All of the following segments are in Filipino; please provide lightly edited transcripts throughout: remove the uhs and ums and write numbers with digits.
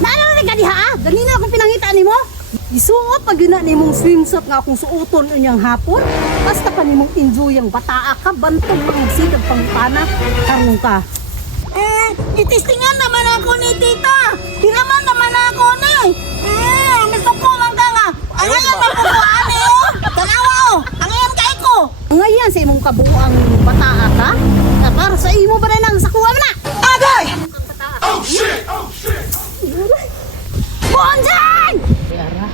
Naalala ka diha ah? Ganina akong pinangita nimo. Isuot pag yun na nimong swimsuit nga akong suoton unyang hapon. Basta pa nimong enjoy ang bataa ka, bantog mga sigag pangpana, karong ka. Itistingan naman ako ni tita. Di naman ako ni. Gusto ko man ka nga. Ang ngayon mapukuhaan niyo. Tanawa o. Ang ngayon kay ko. Ngayon sa imong kabuang bataa ka, na para sa imo ba na nang sakuha mo na? Agay! Oh shit! Oh shit! Bonjang! Yara.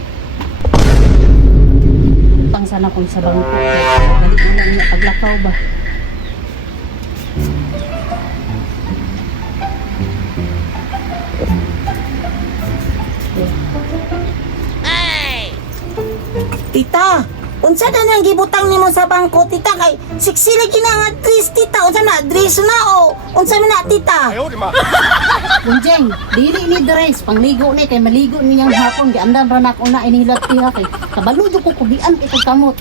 Utang sana kong sa bangko. Dali ko lang niya paglakaw ba? Tita, unsa na nang gibutang nimo sa bangko tita kay siksili gina nga dress tita. Unsa na dress na o? Unsa man na tita? 哎呦我的妈！ Bonjang, dili ni dress, pangligo ni kay maligo niyang hapon giandan ra nak una inilat piha kay kabalo jud ko kubian itong kamot.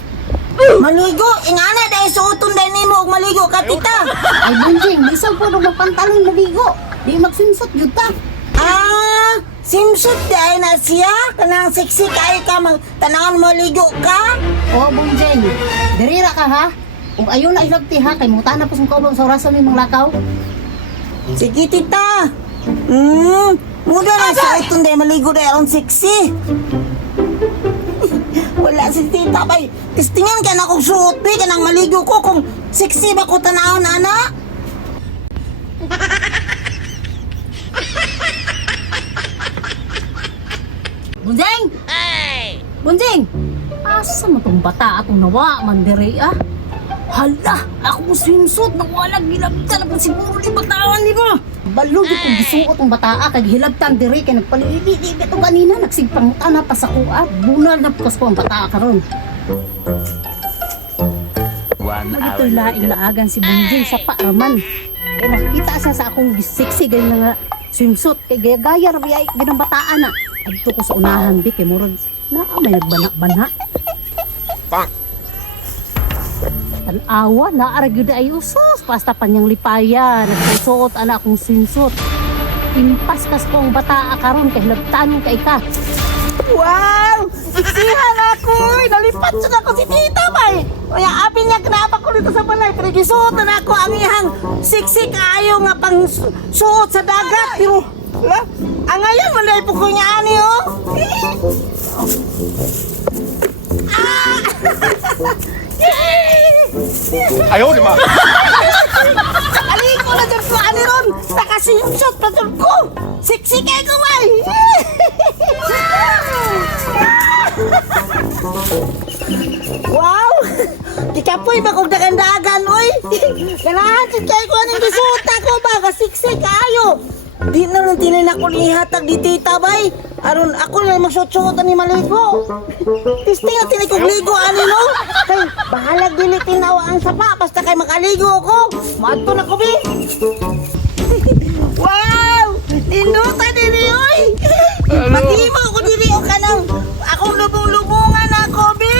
Maligo, ingana dahil suoton dahil nimo og maligo ka tita. Ay Bonjang, di sa po magpantalon maligo. Di magsimsot jud ta. Simsut dahil na siya. Kanang siksi kayo ka, tanangan maligo ka. O Bonjang, dirira ka ha. Ug ayo na ilagti ha kay muta na po sung kaulong sa orasan ni mga lakaw. Sige tita. Muda na suoton dahil maligo dahil ang siksi. Wala si tita bay. Tistingan ka na kong suot bay, kanang maligo ko kung siksi ba ko tanahon anak. Bonjang! Bonjang! Asa mo tong bata atong nawa man diri ah? Hala! Ako mo swimsuit na walang gilabtan na siguro ni batawan ni mo! Balo di kong gisuot ang bata kag hilabtan diri kay nagpalili ito kanina nagsigpangutan na pa sa kuat. Bunal na pukas ko ang bata karon. Ito'y laing laagan si Bonjang sa paaraman. Kaya nakikita siya sa akong sexy ganyan nga swimsuit. Kaya gaya-gaya rabi ay ganang bataan na. Adto ko sa unahan di kay murag na may nagbanak-banha. Pak! Tanawa na aragyo da ay usos. Basta pa niyang lipaya. Nagsusuot anak akong swimsuit. Impas kas ko ang bataa karon kay hilabtan kay ka. Wow! Siksihan ako! Nalipat siya ako si tita bay! Kaya apin niya kinapa ko dito sa balay. Pero gisuot na ako ang ihang siksi kaayo nga pang suot sa dagat. Pero, ang ngayon malay po ko niya ani oh! 哎呦我的妈！ Aliko na dyan ko ani ron! Nakasimsot na dyan ko! Siksi kayo ko bay! Wow! Dikapoy ba kong dagandagan, oy? Ganahan si kayo ko anong gisuot ako ba? Kasiksi kayo! Di na lang tinay na ko lihatag di tita bay. Aron ako na magsuot-suot ni maligo. Tisting na tinay kong ligo ani no. Kay bahalag dili tinawa ang sapa basta kay makaligo ako. Maadto na ko bi. Wow! Ninuta diri oy. Matimo ko diri o kanang akong lubong-lubungan ako bi.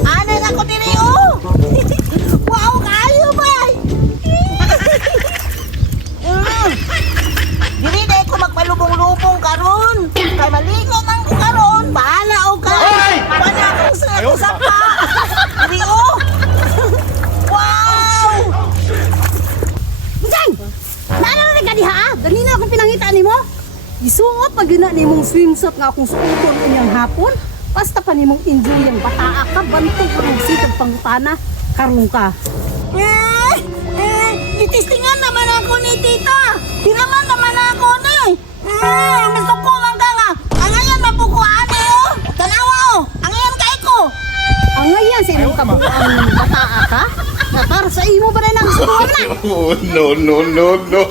Anan ako diri o. Wow, kayo bay. Dili dahil ko magpalubong-lubong karon. Kay maligo man ko karon. Bahala o ka. Wala akong sapa. Dili o. Wow! Bonjang! Naalala ka diha ah? Ganina akong pinangita nimo. Isuot pag yun na nimong swimsuit nga akong suoton unyang hapon. Basta pa nimong enjoy ang bataa ka, bantog ang sigag pangpana, karong ka. Itistingan naman ako ni tita. Di naman ako ni. Gusto ko man ka nga. Ang ngayon mapukuhaan niyo. Tanawa o. Ang ngayon kay ko. Ang ngayon sa imong kabuang bataa ka, na para sa imo ba na nang sakuha mo na? Oh no no no no!